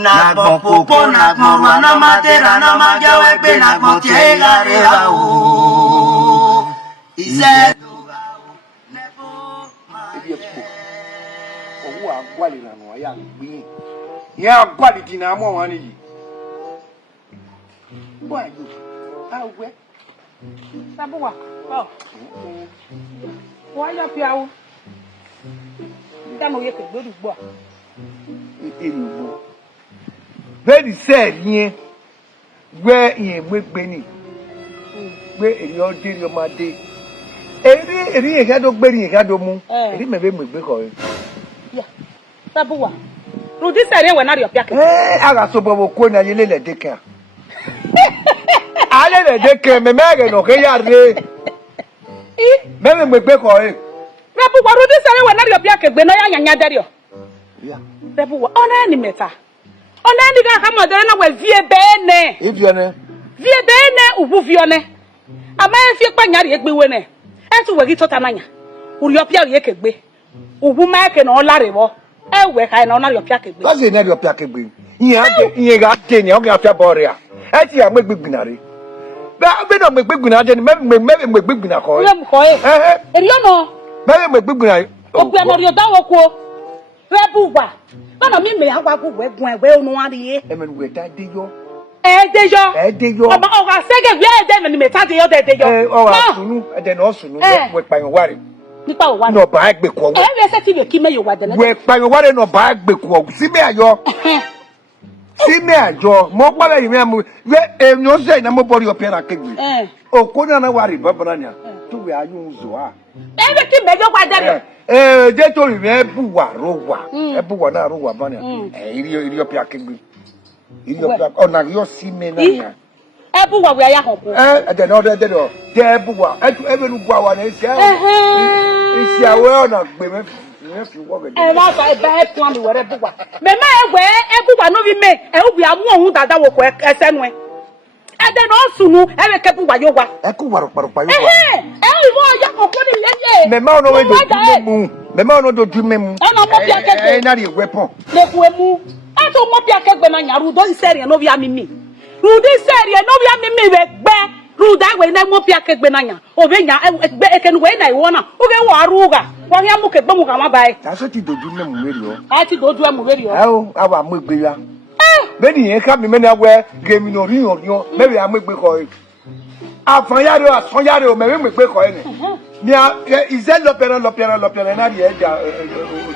na popo na mama na matera na majawe be na motega reba o ise nepo owo agwali na no ya gbe ya agwali di na mo wan yi boy you awe sabuwa oh wa ya piawo damo ye ke gbedu gbo erigbo very said yin where yin gbegbe ni gbe eri o diri o ma de eri yin ka do gbe yin ka do mu eri mebe mu gbe ko ya sabuwa rudi sere we na ri opia ke aga so bo ko na yele le de kan ale le de kan me mege no ke ya re mebe mu gbe ko sabuwa rudi sere we na ri opia ke gbe no ya nyanya dario ya sabuwa ona ni meta ona ndi ga ka modere na we vie bene vie bene ubu vione ama efie pa nyari egbewe ne etu we gi tota nanya uri opia ye kegbe ubu ma ke na olarewo ewe ka na onari opia kegbe ka se na ri opia kegbe yin ga de ni o ga afia boria eti a megbegbinare be no megbegbina de ni megbegbina ko eri ono megbegbina ogbe no ri odawo ko rebuwa bana mi me agwa ku we gun egbe onu ari e emenu we ta de yo oba o ga sege gbe de me ta de yo o wa sunu de no sunu we pa yan ware nipa o wa no ba gbe ko we we se ti be ki me yo wa de we pa yan ware no ba gbe ko si me ayo mo pa le mi amu we enyo se na mo bori opera kegbe o ko na ware babana nya tu we ayun zo a ebe ki me yo wa de de to ri e buwa na ro wa bana iri opia kegbe iri opia ona yo si me na nya e buwa we aya honko de no de buwa e be lu buwa wa na isi awe ona gbe me fi wo be ma fa e ba e tun mi were buwa me ma e buwa no bi me e ubi amu ohun dada wo ko esenu e de no sunu e be ke buwa yo wa e ku waro parupa yo wa iwo ya honko ni yeye me ma no we do mu me ma no do du memu e na mo bi akegbe na ri weapon le ku emu e to mo bi akegbe na nyaru do iseri no bi amimi rudi seri no bi amimi we gbe ruda we na mo bi akegbe na nya obe nya egbe ekenu we na iwo na o ge wo aruga wo ya mu kegbe mu ka ma bai ta so ti doju memu weri o a ti doju emu weri o awa mu egbe ya be ni yen ka mi me na we ge mi no ri yon me bi amegbe ko afan yare o me megbe ko ni ni ize lopera na ri e ja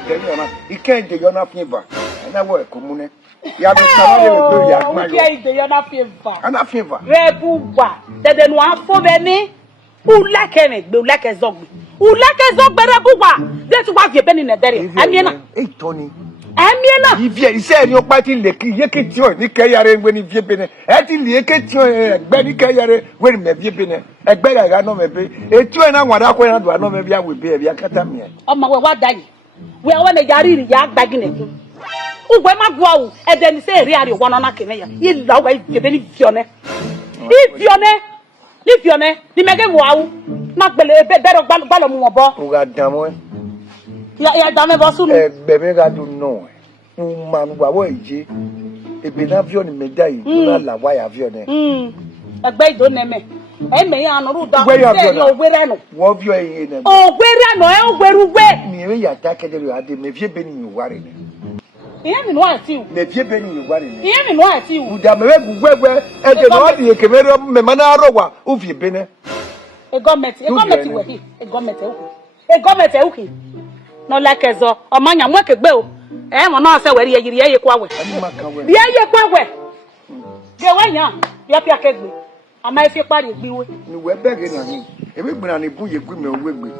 de ni ona ikende yo na fieva na wo e komune ya be sawale we do ya ma yo ide yo na fieva ana fieva rebuwa dede no afo be ni ulake me gbe ulake zogbe rebuwa de ti wa vie be ni na dere amiena e toni amiena ivie ise ni o pa ti le ki ye ke ti o ni ke yare ngbe ni vie be ne e ti le ke ti o egbe ni ke yare we ni me vie be ne egbe ga no me be e ti o na nwada ko na do no me bia we be bia kata me o ma we wa dai we o na yari ri ya gbagi ne ku ugwe ma gwa o e de ni se ri ari wo na kene ya yi la we vie be ni vione ni mege wa o na gbele be bero gbalo mu won bo o ga dan mo ya da me bo sunu egbe me ga do no o ma nu wa wo eje ebe na vione me dai na la wa ya vione egbe ido ne me e me ya no ru da se yo gwere no wo vio yin ne o gwere no e o gweru gwe ni me ya ta kedere ade me vie be ni ware ne iye mi no ati u me vie be ni ware ne iye mi no ati u uda me gugwegwe e de no ade ekemere me mana rowa u vie be ne e government we hi e government e uki no like ezo o manya mu ekegbe o e won na se we ri yiri ye kwa we ri ye kwa we je we yan bi apia kegbe ama ife pari gbiwe ni we bege na ni ebe gbina ni bu ye gbi me wegbe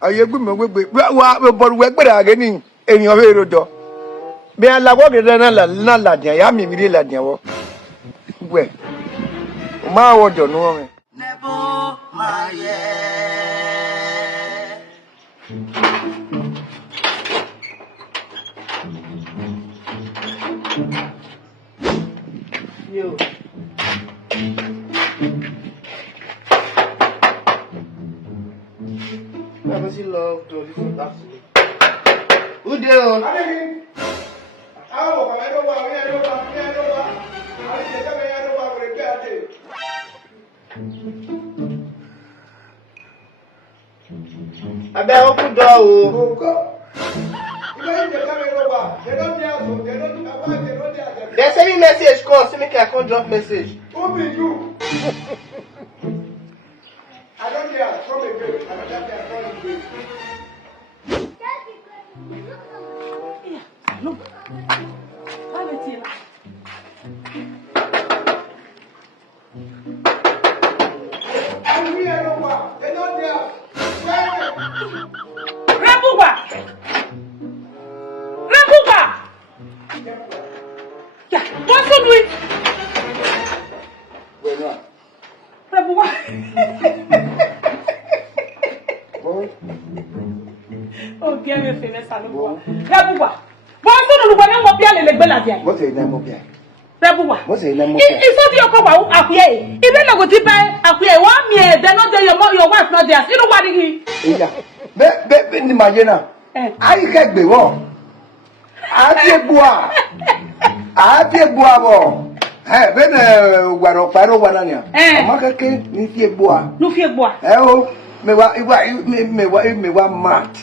aye gbi me wegbe wa boru we gbere age ni eyan we rodo bi alawo gede na la dian ya mi ri la dian wo we ma wo do nu me nepo maye yo Never see love to this. Who did? better open door. They send me message, call, see me can come drop message. Who be you? I don't hear from again. I don't hear from again. Look. Rebuwa. Yeah, what's on with? Rebuwa. Oh, bien me fait ça le bois. Rebuwa. What's on with when I'm bien le bella bien? What's your name? Rebuwa. What's your name? It's not your cover apuye. Even no go tip apuye 1 year they not there your wife not there. You know what it is? Yeah. Be ni majena. Ayi ke gbe wo. Afie bua wo. Be na gwaro paro wana nia. Amakeke ni fie bua. No fie bua. O me wa mat.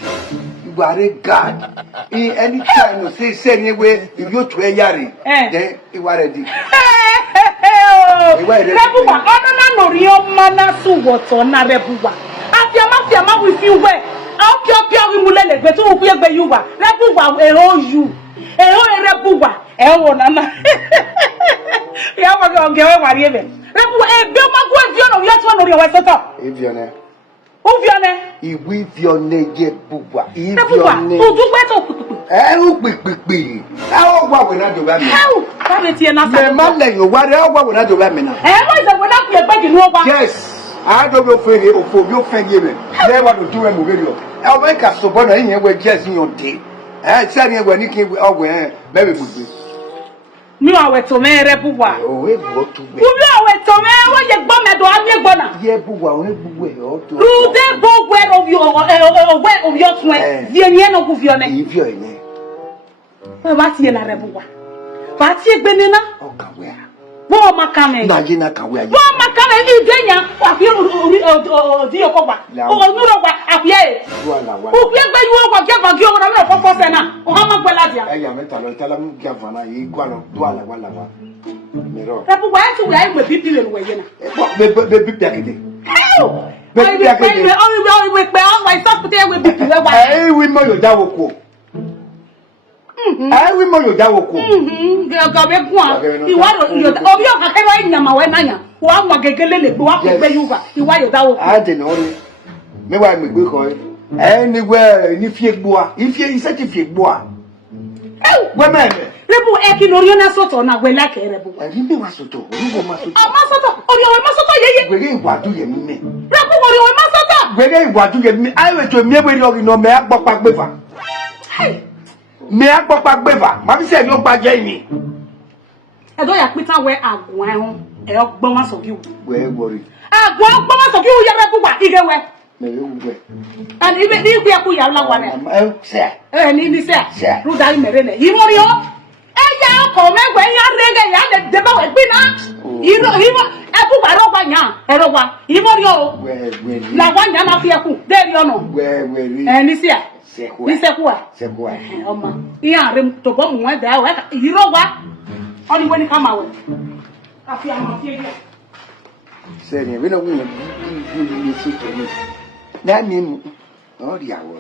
You are God. In any time you say anyway if you to yari. Then you are ready. Rebuwa, ona no rio mana su woto na rebuwa. Afiama we feel where. Pio we mulele gbe to we gbe yuwa. Rebuwa ero you. Ero rebuwa. Ewo nana. Ya wa go ngewe wari ebe. Rebuwa e be ma go evio no yo to no rio Westito. Evio ne. Uvione. Iwi vione je buwa. Rebuwa, udugbe to kutuku. U pipipi. O gwa we na do ba mi. Ka be tie na sa. Me ma le yo wa re o gwa we na do ba mi na. Mo se we na ku egbe di nu ogba. Yes. I don't know if you will find you. They want to do a movie. I'll make a support in here with just in your day. And saying when you came away, maybe would be. Me awe to me rebuwa. Oh, we go to me. Ulu awe to me wo ye gbo me do ami gbona. Ye buwa, we buwe o to. Ru de go where of your sweat. Vie nie no ku vie me. If you in there. We ba tie na rebuwa. Ba tie gbe ni na. O ka we. Wo makame. Na je na ka we. Wo makame idenya. Afie odi okwa. O nuro kwa afie. Wala. O bie gbe yu okwa ke ba ki o na me fofo se na. O ha ma gbe la dia. Ya me tala mu gavana yi gwalo wala. Mero. Rebuwa ti we ai we pipi le we ye na. Be pipi akede. Baby, we pe on my stop there we pipi we wa. We mo yo jawo ko. We mo yo jawo ko. Ga be ku an. Iwa yo obi o ka ke wa nyama we nanya. Wa mo gegele le gbe wa ko gbe yuwa. Iwa yo dawo ko. A de no re. Me wa me gbe ko. Anywhere ni fie gboa. Ifie ise ti fie gboa. We me. Rebu e ki no ri na soto na we la ke rebu. Ari me wa soto. Orugo ma soto. Ma soto. Ori o ma soto yeye. Gbere iwadu ye mi me. Rebu ori o ma soto. Gbere iwadu ye mi. Ai we to mi e we ri no me agbopa gbefa. Me agbopa gbefa. Ma bi se yo gba je yin. E do ya pitan we agun ehun. E ogbon wa so ki wo. We worry. Agun ogbon wa so ki wo ye rebu wa ige we. Me yo we. And even if we ku ya la wa ne. Se. Ni se. Ru dari mere ne. Yi mo ri o. Ya ko me gbe ya rege ya le de ba we gbi na. Iro e bu wa ro wa yan. E ro wa. Yi mo ri o. We. La wa yan na fi e ku. De ri ono. We ri. Ni se a. Ni se ku a. Se ku a. Oma. Iya re to bo mu e da we. Iro wa. Oni we ni ka ma we. Ka fi ama fi e. Se ni we no we ni so to me. Na ni mu. O ri awo.